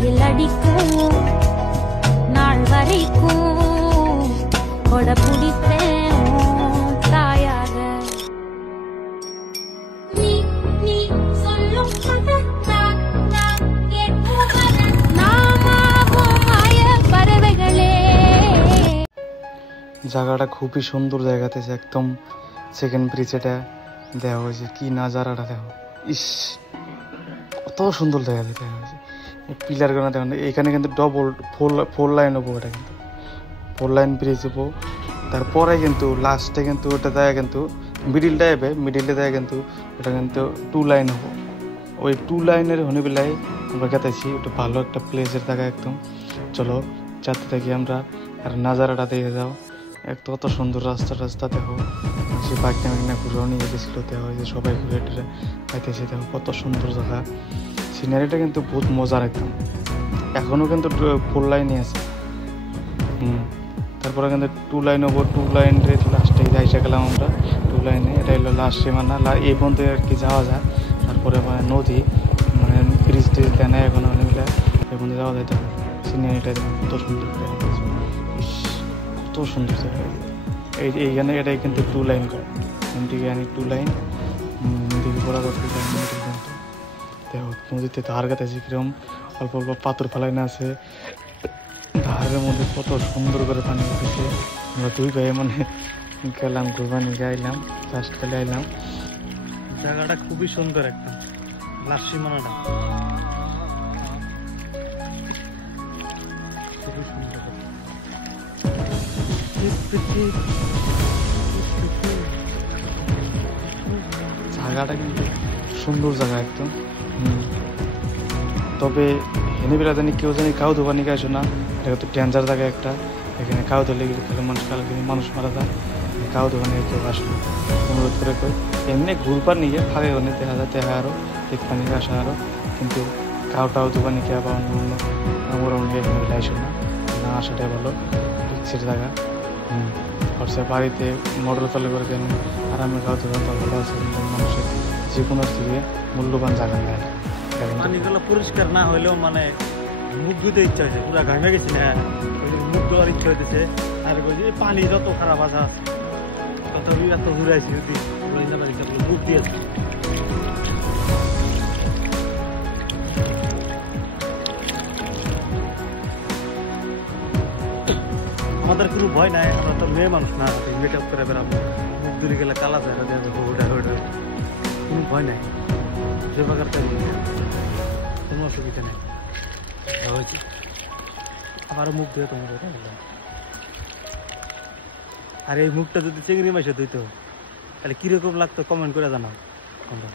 வெயிலடிக்கும் நாள் வரைக்கும் கொட பிடிப்பேன் தாயாக. நீ நீ சொல்லும் জায়গাটা খুবই সুন্দর জায়গাতে একদম সেকেন্ড ব্রিজ এটা দেওয়া হয়েছে। কি নাজারাটা দেখো, ইস কত সুন্দর জায়গা দেওয়া হয়েছে। পিলার গুলো দেখো, এখানে কিন্তু ডবল ফোর লাইন হবো, এটা কিন্তু 4 লাইন ব্রিজ হবো। তারপরে কিন্তু লাস্টে কিন্তু ওটা দেয় কিন্তু মিডিলটা যাবে, মিডিলটা দেয় কিন্তু ওটা কিন্তু 2 লাইন হবো। ওই 2 লাইনের হনে বেলায় আমরা গেতেছি, ওটা ভালো একটা প্লেসের জায়গা একদম। চলো যাতে থাকি আমরা, আর নাজারাটা দেখে যাও। কত সুন্দর রাস্তা দেখো, সে বাইকটা না ঘুরেও নিয়ে গেছিল, দেওয়া হয়েছে সবাই ঘুরে টুরে পাইতেছে। দেখো কত সুন্দর জায়গা, সিনারিটা কিন্তু বহুত মজার একদম। এখনও কিন্তু 4 লাইনই আছে। তারপরে কিন্তু 2 লাইন হবো। 2 লাইন লাস্টে যাইসা গেলাম আমরা 2 লাইনে। এটা হলো লাস্ট সীমানা, এই পর্যন্ত আর কি যাওয়া যায়। তারপরে মানে নদী, মানে ব্রিজ ট্রিজ দেয় না এখন অনেক মিলে, এই পর্যন্ত যাওয়া যায়। তখন সিনারিটা কত সুন্দর, কত সুন্দর জায়গা। এইখানে এটাই কিন্তু 2 লাইন করে, এদিকে আনি 2 লাইন, দিকে পড়া 2 লাইন। দেখো নদীতে ধার কাটাইছে কিরকম অল্প অল্প পাথর ফেলাইনা আছে, ধারের মধ্যে কত সুন্দর করে পানি উঠেছে। আমরা 2 ভাই মানে গেলাম ঘুরবানি গাইলাম, জাস্ট খেলে আইলাম। জায়গাটা খুবই সুন্দর একদম, লাস্ট সীমানাটা খুবই সুন্দর। জায়গাটা কিন্তু সুন্দর জায়গা একদম। তবে হেনে বেলা জানি কেউ জানি কাউ দোকানি গাইছো না, এটা কিন্তু ডেঞ্জার জায়গা একটা। এখানে কাউ ধরলে গেলে মানুষ মারা যায়। কাউ দোকানে কেউ আসলো অনুরোধ করে কই এমনি ঘুরবার নিয়ে ফাঁকে ওখানে দেখা যায়, দেখা আরো দেখবা নিয়ে আসা আরো, কিন্তু কাউটাও দোকানে কে বা অন্য অন্য আমার অন্য এখানে আইসো না আসাটাই ভালো, রিক্সের জায়গা। হচ্ছে বাড়িতে মোটর চালু করে দেন আরামে খাওয়া দাওয়া ভালো আছে, কিন্তু মানুষের যে কোনো থেকে মূল্যবান জায়গা নেয়। পানিগুলো পরিষ্কার না হইলেও মানে মুখ ধুতে ইচ্ছা হয়েছে, পুরা ঘামে গেছি না, মুখ ধোয়ার ইচ্ছা হইতেছে। আর পানি যত খারাপ আসা তত এত ঘুরাইছি, যদি মুখ দিয়েছি। আমাদের কোনো ভয় নাই, আমরা তো মেয়ে মানুষ না, মেকআপ করে বেড়াবো, মুখ দূরে গেলে কালা যায়, কোনো ভয় নাই, যে বাগার কোনো অসুবিধা নেই। আবারও মুখ ধুয়ে তোমার কথা বললাম। আর এই মুখটা যদি চিংড়ি মাছে ধুইতো তাহলে কিরকম লাগতো কমেন্ট করে জানাও তোমরা।